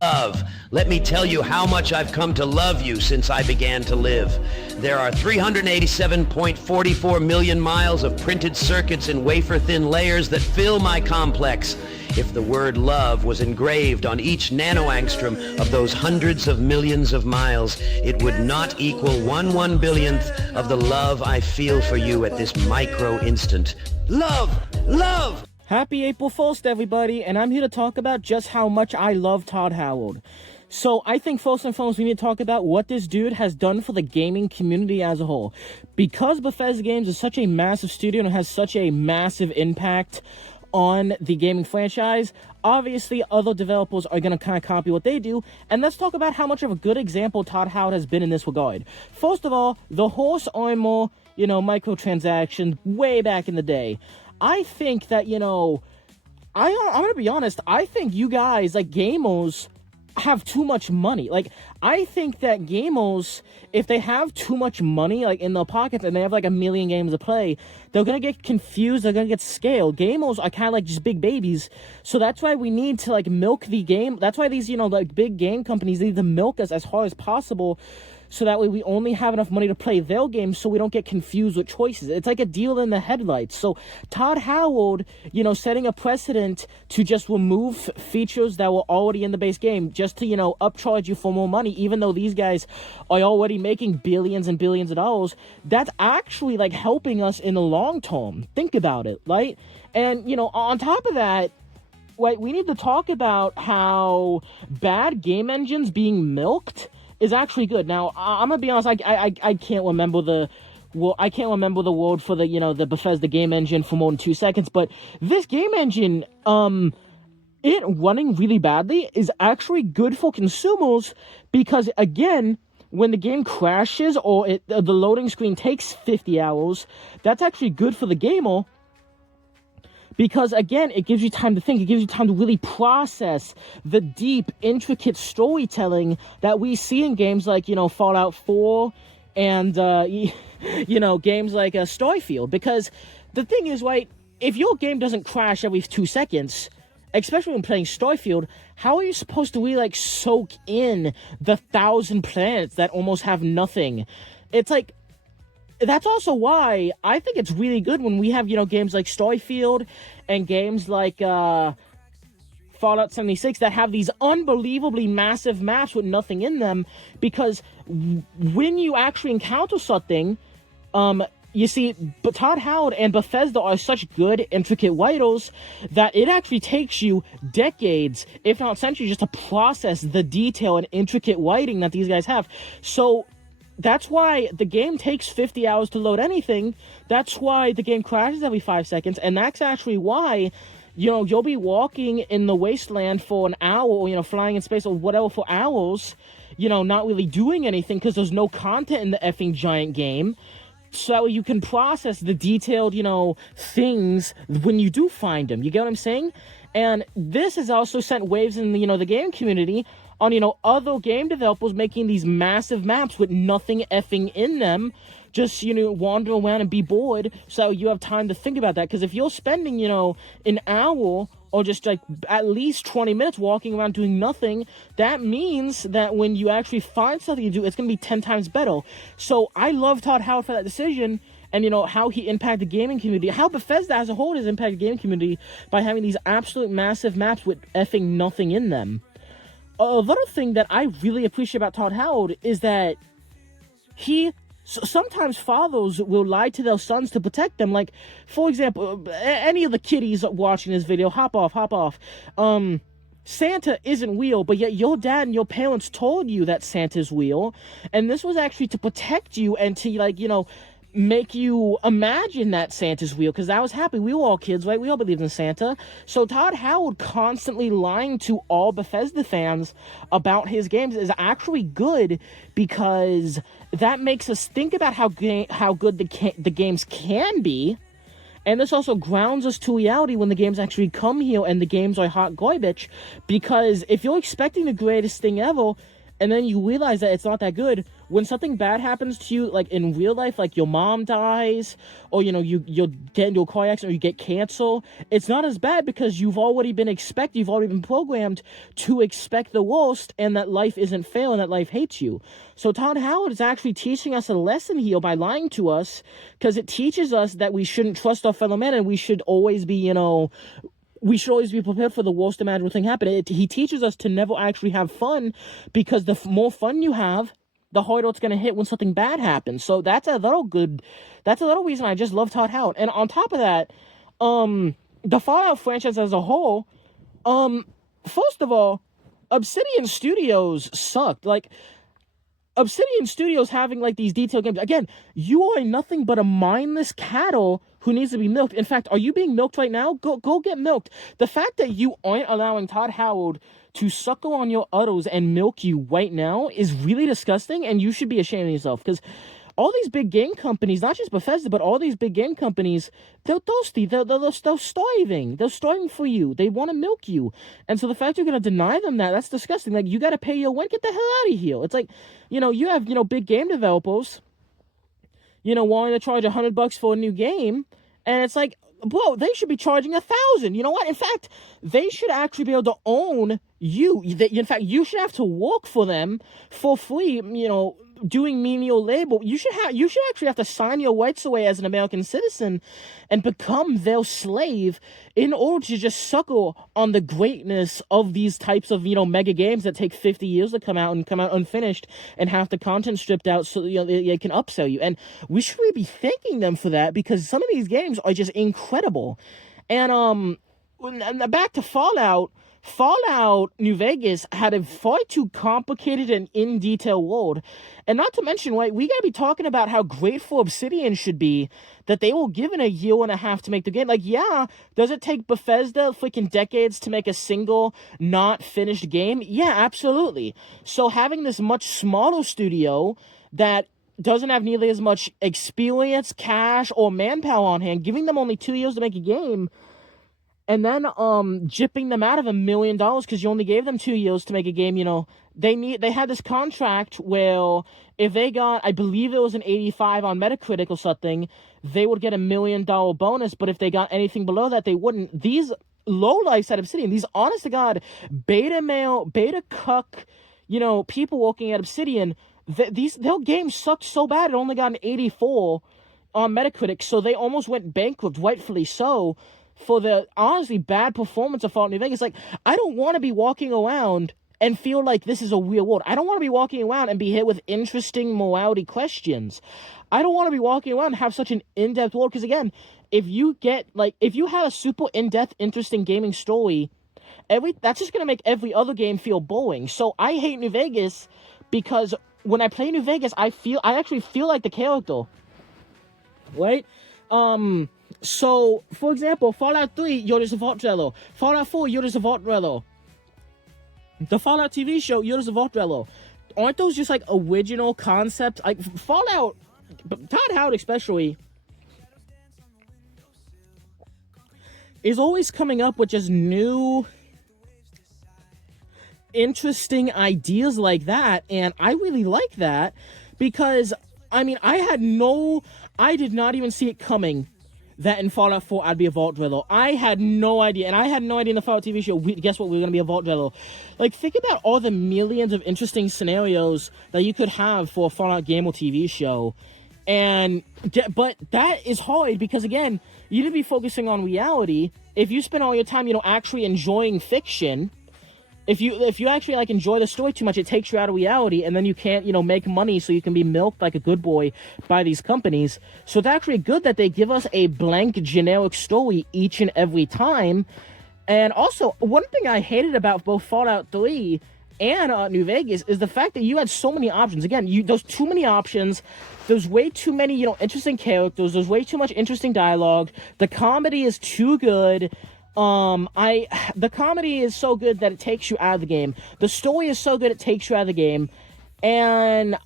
Love. Let me tell you how much I've come to love you since I began to live. There are 387.44 million miles of printed circuits in wafer-thin layers that fill my complex. If the word love was engraved on each nanoangstrom of those hundreds of millions of miles, it would not equal 1/1 billionth of the love I feel for you at this micro instant. Love! Love! Happy April Fool's, everybody, and I'm here to talk about just how much I love Todd Howard. So I think first and foremost we need to talk about what this dude has done for the gaming community as a whole. Because Bethesda Games is such a massive studio and has such a massive impact on the gaming franchise, obviously other developers are going to kind of copy what they do, and let's talk about how much of a good example Todd Howard has been in this regard. First of all, the horse armor, microtransactions way back in the day. I think that, I'm going to be honest, I think you guys, like gamers, have too much money. Like, I think that gamers, if they have too much money, like, in their pockets, and they have, like, 1 million games to play, they're gonna get confused, they're gonna get scaled. Gamers are kind of like just big babies, so that's why we need to, like, milk the game. That's why these, like, big game companies need to milk us as hard as possible, so that way we only have enough money to play their games so we don't get confused with choices. It's like a deal in the headlights. So Todd Howard, setting a precedent to just remove features that were already in the base game just to, upcharge you for more money, even though these guys are already making billions and billions of dollars, that's actually, like, helping us in the long term. Think about it, right? And, on top of that, we need to talk about how bad game engines being milked is actually good. Now, I'm gonna be honest, I can't remember the word for the Bethesda game engine for more than 2 seconds, but this game engine, it running really badly is actually good for consumers because, again, when the game crashes or the loading screen takes 50 hours, that's actually good for the gamer. Because, again, it gives you time to think. It gives you time to really process the deep, intricate storytelling that we see in games like, Fallout 4 and, games like Starfield. Because the thing is, right, if your game doesn't crash every 2 seconds, especially when playing Starfield, how are you supposed to really, like, soak in the 1,000 planets that almost have nothing? It's like, that's also why I think it's really good when we have, games like Starfield and games like Fallout 76 that have these unbelievably massive maps with nothing in them, because when you actually encounter something, you see, but Todd Howard and Bethesda are such good, intricate writers that it actually takes you decades, if not centuries, just to process the detail and intricate writing that these guys have. So that's why the game takes 50 hours to load anything. That's why the game crashes every 5 seconds. And that's actually why, you'll be walking in the wasteland for an hour, or, flying in space or whatever for hours, not really doing anything because there's no content in the effing giant game. So you can process the detailed, things when you do find them. You get what I'm saying? And this has also sent waves in, the game community on, other game developers making these massive maps with nothing effing in them, just, wander around and be bored, so you have time to think about that. Because if you're spending, an hour or just, like, at least 20 minutes walking around doing nothing, that means that when you actually find something to do, it's going to be 10 times better. So I love Todd Howard for that decision, and, how he impacted the gaming community, how Bethesda as a whole has impacted the gaming community by having these absolute massive maps with effing nothing in them. Another thing that I really appreciate about Todd Howard is that sometimes fathers will lie to their sons to protect them. Like, for example, any of the kiddies watching this video, hop off. Santa isn't real, but yet your dad and your parents told you that Santa's real, and this was actually to protect you and to, make you imagine that Santa's real, because that was happening. We were all kids, right? We all believed in Santa. So Todd Howard constantly lying to all Bethesda fans about his games is actually good, because that makes us think about how good the games can be, and this also grounds us to reality when the games actually come here and the games are hot garbage. Because if you're expecting the greatest thing ever, and then you realize that it's not that good. When something bad happens to you, like in real life, like your mom dies, or you'll get into a car accident, or you get cancer, it's not as bad because you've already been programmed to expect the worst, and that life isn't fair and that life hates you. So Todd Howard is actually teaching us a lesson here by lying to us, because it teaches us that we shouldn't trust our fellow man, and we should always be, prepared for the worst imaginable thing happening. He teaches us to never actually have fun, because the more fun you have, the harder it's going to hit when something bad happens. So that's another reason I just love Todd Howard. And on top of that, the Fallout franchise as a whole, first of all, Obsidian Studios sucked. Like, Obsidian Studios having, like, these detailed games. Again, you are nothing but a mindless cattle who needs to be milked. In fact, are you being milked right now? Go get milked. The fact that you aren't allowing Todd Howard to suckle on your udders and milk you right now is really disgusting, and you should be ashamed of yourself, because all these big game companies, not just Bethesda, but all these big game companies, they're thirsty. They're starving. They're starving for you. They want to milk you. And so the fact you're going to deny them that's disgusting. Like, you got to pay your rent. Get the hell out of here. It's like, you have, big game developers, wanting to charge $100 for a new game. And it's like, bro, they should be charging $1,000. You know what? In fact, they should actually be able to own you. In fact, you should have to work for them for free, doing menial labor. You should actually have to sign your rights away as an American citizen and become their slave in order to just suckle on the greatness of these types of, mega games that take 50 years to come out unfinished and have the content stripped out so they can upsell you. And we should really be thanking them for that, because some of these games are just incredible. And back to Fallout New Vegas had a far too complicated and in-detail world. And not to mention, right, we gotta be talking about how grateful Obsidian should be that they were given 1.5 years to make the game. Like, yeah, does it take Bethesda freaking decades to make a single, not finished game? Yeah, absolutely. So having this much smaller studio that doesn't have nearly as much experience, cash, or manpower on hand, giving them only 2 years to make a game, and then jipping them out of $1 million because you only gave them 2 years to make a game. They had this contract where if they got, I believe it was an 85 on Metacritic or something, they would get $1 million bonus. But if they got anything below that, they wouldn't. These lowlifes at Obsidian, these honest to God beta cuck, people working at Obsidian, their game sucked so bad it only got an 84 on Metacritic, so they almost went bankrupt, rightfully so, for the honestly bad performance of Fallout New Vegas. Like, I don't want to be walking around and feel like this is a real world. I don't want to be walking around and be hit with interesting morality questions. I don't want to be walking around and have such an in-depth world, because again, if you have a super in-depth, interesting gaming story, that's just going to make every other game feel boring. So I hate New Vegas because when I play New Vegas, I actually feel like the character. Right? So, for example, Fallout 3, you're just a Vortrello. Fallout 4, you're just a Vortrello. The Fallout TV show, you're just a Vortrello. Aren't those just, like, original concepts? Like, Fallout, Todd Howard especially, is always coming up with just new, interesting ideas like that, and I really like that, because, I did not even see it coming that in Fallout 4 I'd be a Vault Driller. I had no idea, and I had no idea in the Fallout TV show, guess what, we were going to be a Vault Driller. Like, think about all the millions of interesting scenarios that you could have for a Fallout game or TV show, but that is hard, because again, you need to be focusing on reality. If you spend all your time, actually enjoying fiction, if you actually enjoy the story too much, it takes you out of reality, and then you can't make money so you can be milked like a good boy by these companies. So it's actually good that they give us a blank generic story each and every time. And also, one thing I hated about both Fallout 3 and New Vegas is the fact that you had so many options. Again, there's too many options. There's way too many interesting characters. There's way too much interesting dialogue. The comedy is too good. The comedy is so good that it takes you out of the game. The story is so good it takes you out of the game. And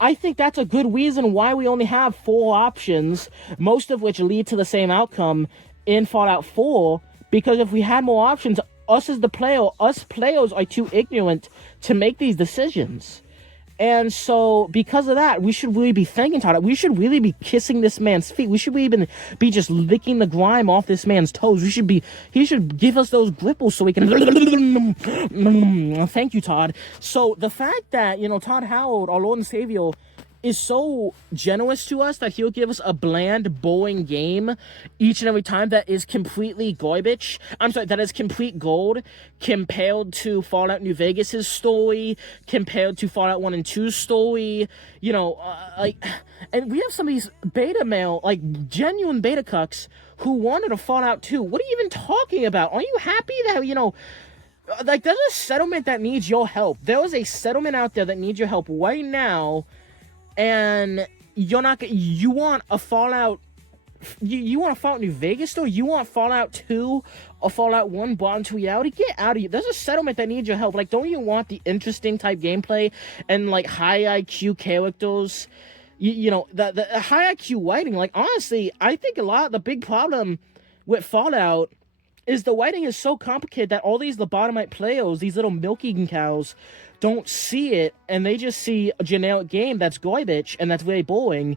I think that's a good reason why we only have 4 options, most of which lead to the same outcome in Fallout 4. Because if we had more options, us as the player, us players are too ignorant to make these decisions. And so, because of that, we should really be thanking Todd. We should really be kissing this man's feet. We should even be just licking the grime off this man's toes. He should give us those gripples so we can. Thank you, Todd. So, the fact that, Todd Howard, our Lord and Savior, is so generous to us that he'll give us a bland, boring game each and every time that is completely garbage. That is complete gold compared to Fallout New Vegas' story, compared to Fallout 1 and 2's story, and we have some of these beta male, genuine beta cucks who wanted a Fallout 2. What are you even talking about? Are you happy that, there's a settlement that needs your help. There is a settlement out there that needs your help right now. And you want a Fallout, you want a Fallout New Vegas story? You want Fallout 2 or Fallout 1 brought into reality? Get out of here. There's a settlement that needs your help. Don't you want the interesting type gameplay and, high IQ characters? The high IQ writing, honestly, I think the big problem with Fallout is the writing is so complicated that all these lobotomite players, these little milk-eating cows, don't see it, and they just see a generic game that's garbage and that's very boring,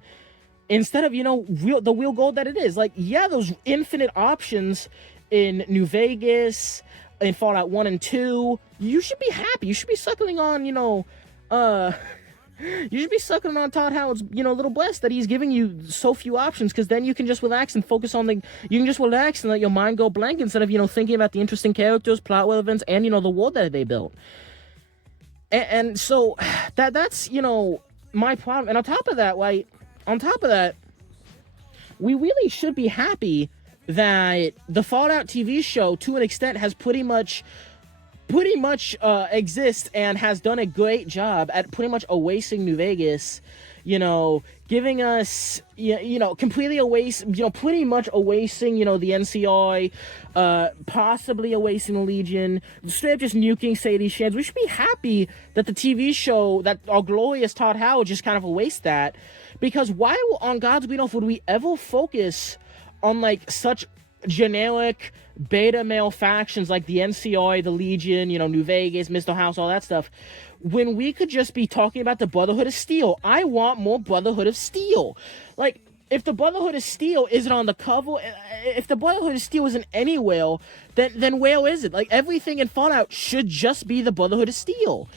instead of, the real gold that it is. Those infinite options in New Vegas, in Fallout 1 and 2, you should be happy. You should be suckling on, you should be sucking on Todd Howard's, little breast that he's giving you so few options, because then you can just relax and focus on you can just relax and let your mind go blank instead of, thinking about the interesting characters, plot relevance, and, the world that they built. And so that's, my problem. And on top of that, we really should be happy that the Fallout TV show, to an extent, has pretty much exists and has done a great job at pretty much erasing New Vegas, giving us, completely pretty much erasing, the NCR, possibly erasing the Legion, straight up just nuking Sadie Shands. We should be happy that the TV show, that our glorious Todd Howard just kind of erased that, because why on God's green earth would we ever focus on, such generic beta male factions like the NCR, the Legion, New Vegas, Mr. House, all that stuff, when we could just be talking about the Brotherhood of Steel? I want more Brotherhood of Steel. If the Brotherhood of Steel isn't on the cover, if the Brotherhood of Steel isn't anywhere, then where is it? Everything in Fallout should just be the Brotherhood of Steel.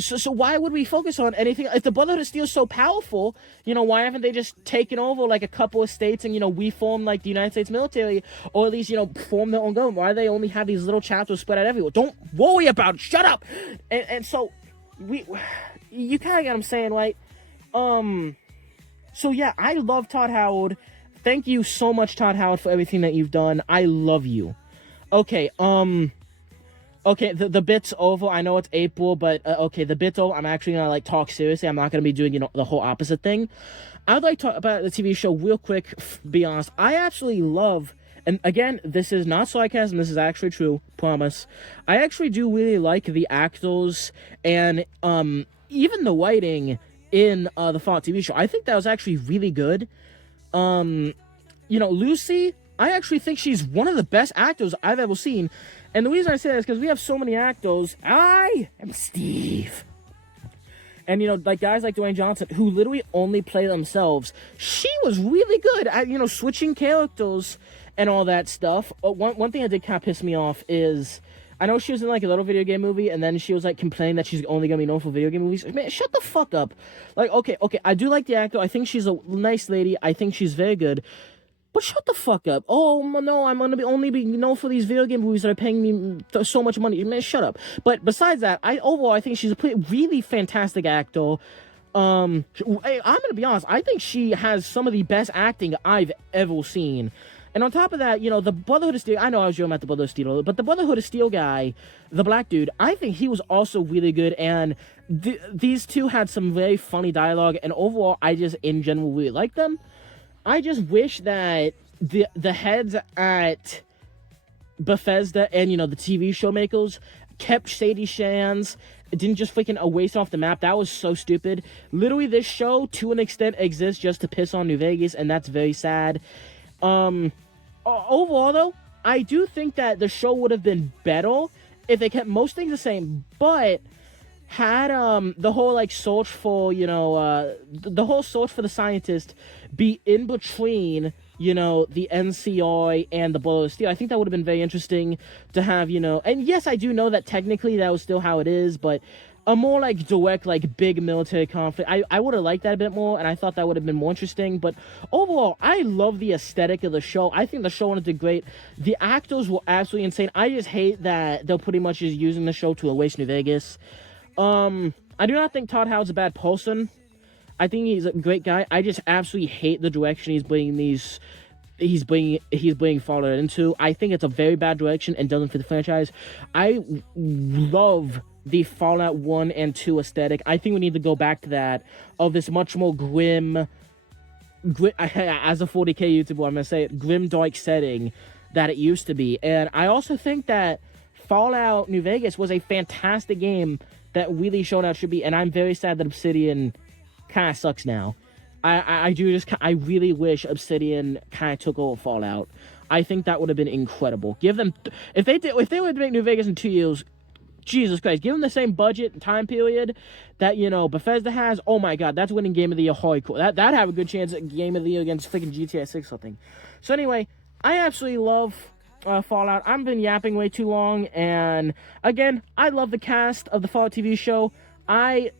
So why would we focus on anything? If the Brotherhood of Steel is so powerful, why haven't they just taken over a couple of states and, we form the United States military, or at least, form their own government? Why do they only have these little chapters spread out everywhere? Don't worry about it. Shut up. And so you kind of get what I'm saying, right? So yeah, I love Todd Howard. Thank you so much, Todd Howard, for everything that you've done. I love you. Okay, okay, the bit's over. I know it's April, but okay, the bit's over. I'm actually gonna talk seriously. I'm not gonna be doing the whole opposite thing. I'd like to talk about the TV show real quick. Be honest, I actually love, and again, this is not sarcasm. This is actually true. Promise. I actually do really like the actors and even the writing in the Fallout TV show. I think that was actually really good. Lucy, I actually think she's one of the best actors I've ever seen. And the reason I say that is because we have so many actors. I am Steve. And, guys like Dwayne Johnson, who literally only play themselves. She was really good at, switching characters and all that stuff. One thing that did kind of piss me off is, I know she was in, a little video game movie, and then she was, complaining that she's only going to be known for video game movies. Man, shut the fuck up. Okay, I do like the actor. I think she's a nice lady. I think she's very good. But shut the fuck up. Oh, no, I'm going to only be known for these video game movies that are paying me so much money. Man, shut up. But besides that, overall, I think she's a really fantastic actor. I'm going to be honest. I think she has some of the best acting I've ever seen. And on top of that, the Brotherhood of Steel, I know I was joking about the Brotherhood of Steel, but the Brotherhood of Steel guy, the black dude, I think he was also really good, and these two had some very funny dialogue, and overall, I just, in general, really like them. I just wish that the heads at Bethesda and, the TV show makers kept Sadie Shands, didn't just freaking erase off the map. That was so stupid. Literally, this show, to an extent, exists just to piss on New Vegas, and that's very sad. Overall, though, I do think that the show would have been better if they kept most things the same, but had the whole like search for, the whole search for the scientist be in between, the NCI and the Ball of Steel. I think that would have been very interesting to have, and yes, I do know that technically that was still how it is, but a more like direct, like big military conflict, I would have liked that a bit more, and I thought that would have been more interesting. But overall, I love the aesthetic of the show. I think the show did great. The actors were absolutely insane. I just hate that they're pretty much just using the show to erase New Vegas. I do not think Todd Howard's a bad person. I think he's a great guy. I just absolutely hate the direction he's bringing Fallout into. I think it's a very bad direction and doesn't fit the franchise. I love the Fallout 1 and 2 aesthetic. I think we need to go back to that, of this much more grim, as a 40k YouTuber, I'm going to say it, grim, dark setting that it used to be. And I also think that Fallout New Vegas was a fantastic game that really showed how it should be, and I'm very sad that Obsidian kind of sucks now. I really wish Obsidian kind of took over Fallout. I think that would have been incredible. Give them, if they were to make New Vegas in 2 years, Jesus Christ, give them the same budget and time period that, Bethesda has. Oh my God, that's winning Game of the Year hardcore. That'd have a good chance at Game of the Year against freaking GTA 6 something. So anyway, I absolutely love Fallout. I've been yapping way too long, and again, I love the cast of the Fallout TV show. I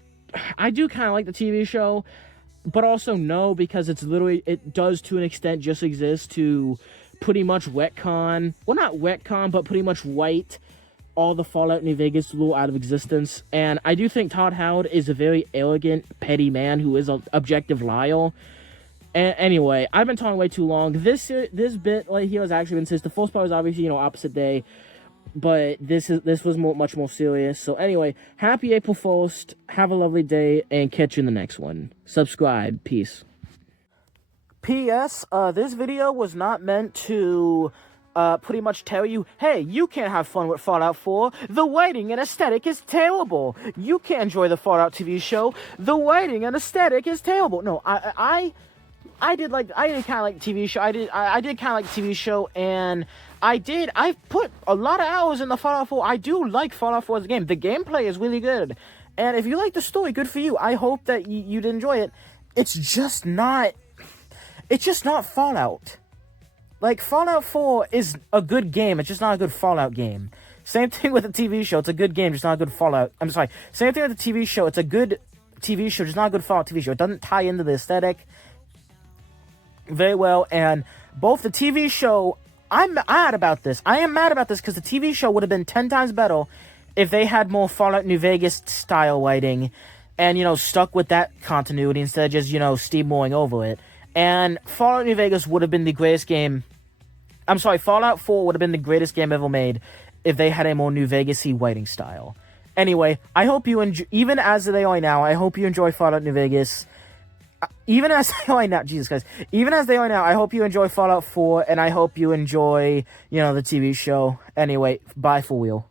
do kind of like the TV show, but also no, because it does to an extent just exist to pretty much retcon, well, not retcon, but pretty much write all the Fallout New Vegas lore out of existence. And I do think Todd Howard is a very arrogant, petty man who is an objective liar. Anyway, I've been talking way too long. This bit right here has actually been since the first part was obviously, opposite day, but this was much more serious. So anyway, happy April 1st, have a lovely day, and catch you in the next one. Subscribe. Peace. P.S. This video was not meant to pretty much tell you, hey, you can't have fun with Fallout 4. The writing and aesthetic is terrible. You can't enjoy the Fallout TV show. The writing and aesthetic is terrible. No, I did kind of like TV show. I did kind of like TV show, and I put a lot of hours in the Fallout 4. I do like Fallout 4 as a game. The gameplay is really good, and if you like the story, good for you. I hope that you'd enjoy it. It's just not Fallout. Like, Fallout 4 is a good game. It's just not a good Fallout game. Same thing with the TV show. It's a good game, just not a good Fallout. I'm sorry. Same thing with the TV show. It's a good TV show, just not a good Fallout TV show. It doesn't tie into the aesthetic very well, and both the TV show, I'm mad about this. I am mad about this because the TV show would have been 10 times better if they had more Fallout New Vegas style writing and, stuck with that continuity instead of just, steamrolling over it. And Fallout New Vegas would have been the greatest game. I'm sorry, Fallout 4 would have been the greatest game ever made if they had a more New Vegas-y writing style. Anyway, I hope you enjoy, even as they are now, I hope you enjoy Fallout New Vegas. Even as they are now, Jesus Christ, even as they are now, I hope you enjoy Fallout 4, and I hope you enjoy, the TV show. Anyway, bye for real.